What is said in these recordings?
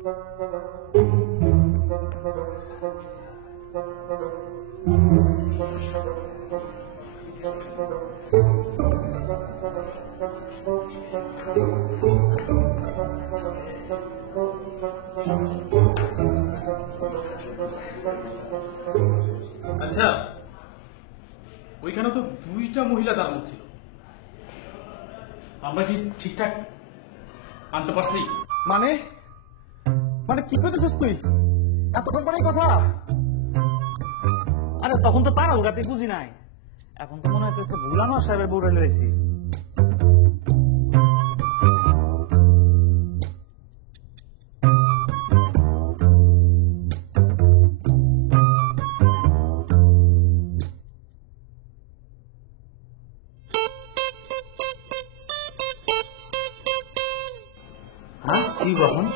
আচ্ছা, ওইখানে তো দুইটা মহিলা দাঁড়ানো ছিল, আমরা কি ঠিকঠাক আনতে পারছি? মানে মানে কি করতেছিস তুই? এতক্ষণ পরেই কথা? আরে তখন তো তারা ওরাতে বুঝি নাই, এখন তো মনে হচ্ছে ভুলানো সাহেবের বউরে লয়েছি। হ্যাঁ কি কখন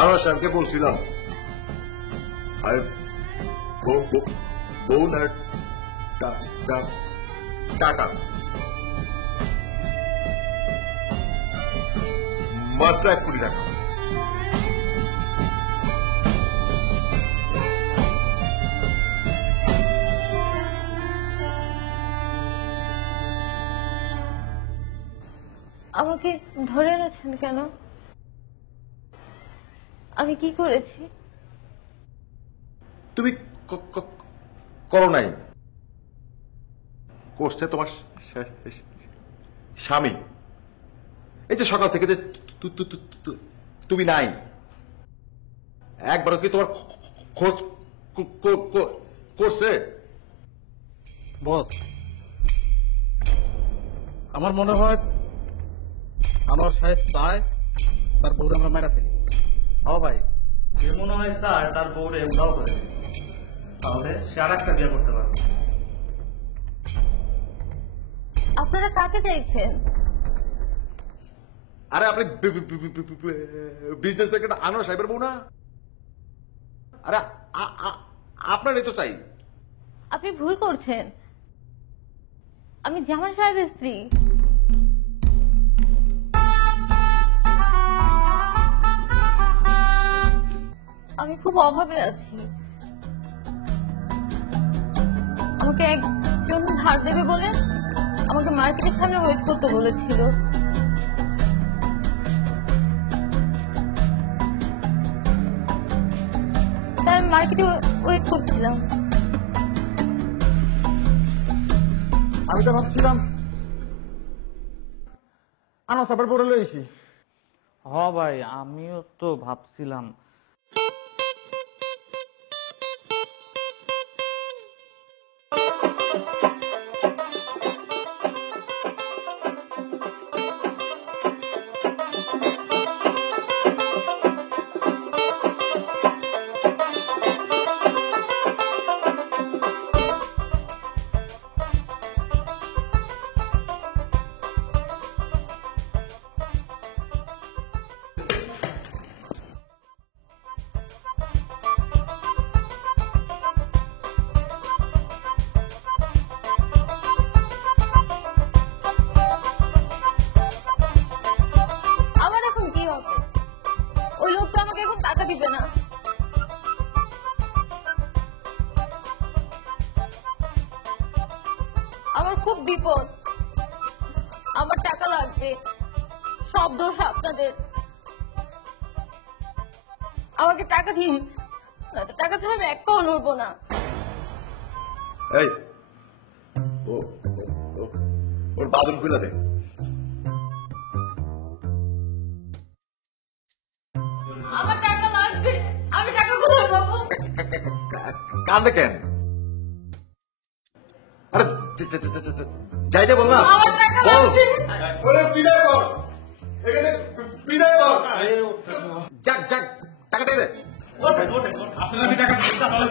আনোয়ার সাহেবকে বলছিলাম বউ না টাকা মাত্র 1 কোটি টাকা। আমাকে ধরে এনেছেন কেন? আমি কি করেছি? তুমি করো নাই, করছে তোমার স্বামী। এই যে সকাল থেকে যে তুমি নাই, একবারও কি তোমার খোঁজ করছে? বস, আমার মনে হয় আনোয়ার সাহেব চায় তার বউরে আমরা মেরা ফেলি। হ্যাঁ ভাই, যে মনে হয় স্যার তার বউরে উদাও করে দেবে, তাহলে সে আর একটা বিয়ে করতে পারবে। আপনারা কাকে চাইছেন? আরে আপনি বিজনেস ব্যাংকের আনোয়ার সাহেবের বউ না? আরে আপনারই তো চাই। আপনি ভুল করছেন, আমি জামাল সাহেবের স্ত্রী। আমি খুব অভাবে আছি, আমাকে একজন ধার দেবে বলে আমাকে মার্কেটের সামনে ওয়েট করতে বলেছিল। তাই আমি মার্কেটে ওয়েট করছিলাম। আমি তো ভাবছিলাম আনোয়ার সাহেবের বউরে লইছি। হ্যাঁ ভাই, আমিও তো ভাবছিলাম। আমার এখন কি হবে? ওই লোকটা আমাকে এখন টাকা দিবে না। আমার খুব বিপদ, আমার টাকা লাগবে। সব দোষ আপনাদের, আমাকে টাকা দিন, টাকা ছাড়া আমি এক পাও নড়বো না। এই ওর বাদন খুলে দে। আমার টাকা লাগবে, আমি টাকা কোথায় পাবো? কান্দে কেন? আরে যাইতে বল না, আমার টাকা বল। লাগবে। ওরে বিদায় কর, এখানে বিদায় কর। যাক যাক, টাকা দিয়ে দে। ওঠেন, ওঠেন, ওঠেন। আপনারা আমি টাকা দিচ্ছি, তাহলে